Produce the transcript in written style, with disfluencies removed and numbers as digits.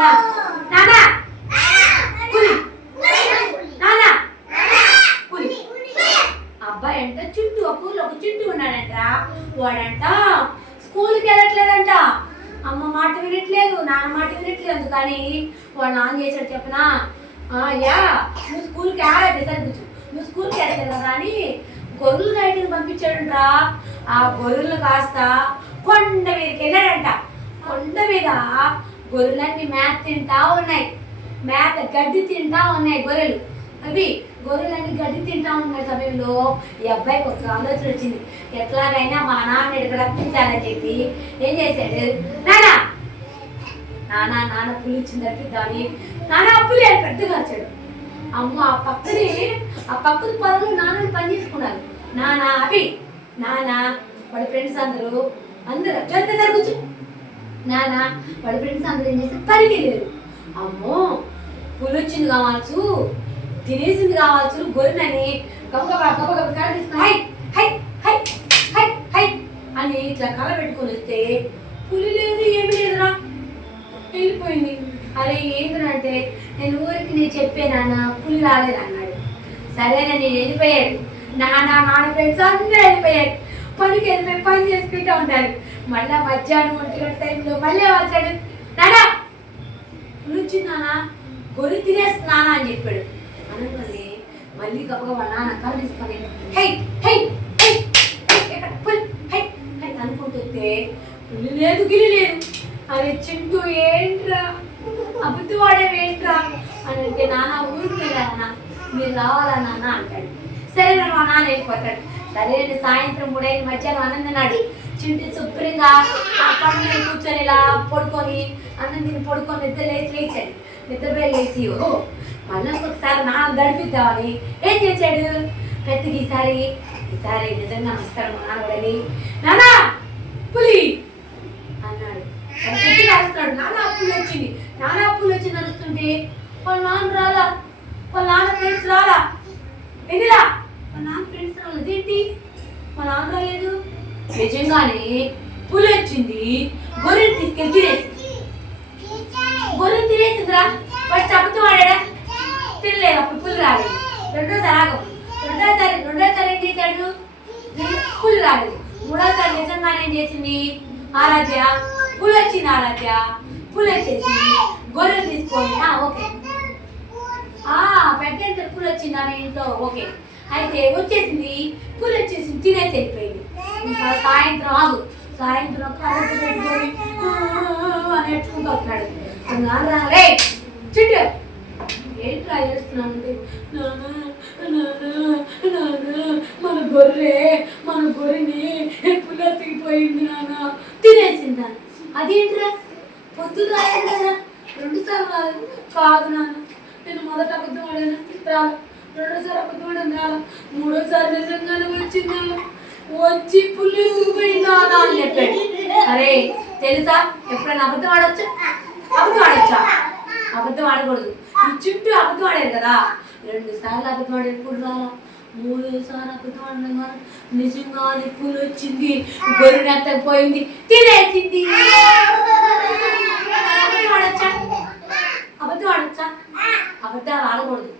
చెప్పనా? నానా పులి, నానా పులి. అబ్బాయి అంట చుట్టూ ఒక ఊర్లో ఒక చుట్టూ ఉన్నాడంట. వాడంట స్కూల్కి వెళ్ళట్లేదంట. అమ్మ మాట వినట్లేదు, నాన్న మాట వినట్లేదు. కానీ వాడు నాన్న చేశాడు చెప్పనా? యా నువ్వు స్కూల్కి ఆడైతే సరిగ్గు, నువ్వు స్కూల్కి వెళ్ళలేదు కదా అని గొర్రెలు బయటకు పంపించాడంట్రా. ఆ గొర్రెలు కాస్త కొండ మీదకి వెళ్ళాడంట. కొండ మీద గొర్రెలన్నీ మేత తింటా ఉన్నాయి, మేత గడ్డి తింటా ఉన్నాయి గొర్రెలు. అవి గొర్రెలన్నీ గడ్డి తింటా ఉన్న సమయంలో ఈ అబ్బాయికి ఒక ఆలోచన వచ్చింది. ఎట్లాగైనా మా నాన్న ఇక్కడ రప్పించాలని చెప్పి ఏం చేశాడు? నానా నానా నాన్న పులి ఇచ్చింది రప్పిద్దామని నానా పులి అని పెద్దగా వచ్చాడు. అమ్మ ఆ పక్కన పొలంలో నాన్నని పని చేసుకున్నారు. నానా అవి నానా వాళ్ళ ఫ్రెండ్స్ అందరూ జరుగుతుంది జరుగుచ్చు. నానా వాళ్ళ ఫ్రెండ్స్ అందరూ ఏం చేస్తారు? పనికి వెళ్ళారు. అమ్మో పులి వచ్చింది కావచ్చు, తినేసింది కావచ్చు గొర్రెనని గబగబా కళ తీసుకుని high high high high high అని ఇట్లా కళ పెట్టుకొని వస్తే పులి లేదు, ఏమి లేదురా, వెళ్ళిపోయింది. అరే ఏంటంటే నేను చెప్పే నాన్న పులి రాలేదు అన్నాడు. సరేనా నేను వెళ్ళిపోయాడు. నాన్న ఫ్రెండ్స్ అందరూ వెళ్ళిపోయారు. పనికి వెళ్ళిపోయి పని చేసుకుంటూ ఉంటారు. మళ్ళా మధ్యాహ్నం 1 గంట టైంలో మళ్ళీ వచ్చాడు. నానా పులి వచ్చింది నాన్న, గొర్రె తినేస్తున్నానా అని చెప్పాడు. అనగానే మళ్ళీ గబగబా నాన్న కళ తీసుకొని హై హై హై పులి హై హై అనుకుంటుంటే పులి లేదు, గిలి లేదు. అరే చింటూ ఏంట్రా అబద్ధం వాడేవేంట్రా అని అంటే నాన్న ఊరికి వెళ్ళాలన్నా, మీరు రావాలా నాన్న అంటాడు. సరే మా నాన్న వెళ్ళిపోతాడు. సరే సాయంత్రం 3 అయింది, మధ్యాహ్నం అన్నం తిన్నాడు. చింటి శుభ్రంగా ఆ పని మీద కూర్చొని ఇలా పడుకొని అన్నం తిని పడుకొని లేచాడు. నిద్రపోయి లేచి మళ్ళీ ఒకసారి నాన్న గడిపిద్దామని ఏం చేశాడు? పెద్దకి ఈసారి నిజంగా వస్తాడు మా నాన్న కూడా. నానా పులి అన్నాడు. రాస్తున్నాడు. నానా పులి వచ్చింది, నానా పులి వచ్చి నడుస్తుంటే వాళ్ళ నాన్న రాలా, వాళ్ళ నాన్న ఫ్రెండ్స్ రాలా. ఎందులా వాళ్ళ నాన్న ఫ్రెండ్స్ రాలేదు ఏంటి? వాళ్ళ నాన్న రాలేదు. నిజంగానే పులి వచ్చింది, గొర్రెని తీసుకెళ్ళి తినేసింది. గొర్రెని తినేసిందిరా. వాడు చప్పుతూ వాడా? తినలేదు. అప్పుడు పులి రాలేదు. రెండోసారి ఏం చేశాడు? పులి రాలేదు. మూడోసారి నిజంగానే ఏం చేసింది? ఆరాధ్య పులి వచ్చింది. ఆరాధ్య పులి వచ్చేసి గొర్రెలు తీసుకొని ఓకే పెద్ద పులి వచ్చింది ఆమె ఇంట్లో. ఓకే అయితే వచ్చేసింది, పులి వచ్చేసింది, తినేసి వెళ్ళిపోయింది. ఇంకా సాయంత్రం కరెక్ట్ పెట్టుకొని అని ఎట్టుకుంటూ వస్తున్నాడు. రే చింటు ఏంట్రా ఏడుస్తున్నానంటే మన గొర్రెని పులి ఎత్తికిపోయింది నాన్న, తినేసిందా? అదేంట్రా పొద్దున్న రాలేదు కదా, 2 సార్లు రాలేదు. కాదు నాన్న, నేను మొదట అబద్ధం ఆడాను రాలా, 2సారి అబద్ధం ఆడాను రాలా, 3సారి నిజంగానే వచ్చిందా, వచ్చి పుల్లి ఎత్తుకుపోయిందా అని చెప్పాడు. అరే తెలుసా ఎప్పుడైనా అబద్ధం ఆడొచ్చా? అబద్ధం ఆడకూడదు. ఈ చుట్టూ అబద్ధం ఆడారు కదా, 2 సార్లు అబద్ధం ఆడారు, ఇప్పుడు రాలా, 3సారి అబద్ధం ఆడినా నిజంగా పులి వచ్చింది, గొర్రెని ఎత్తకపోయింది, తినేసింది. అబద్ధం ఆడొచ్చా? అబద్ధాలు ఆడకూడదు.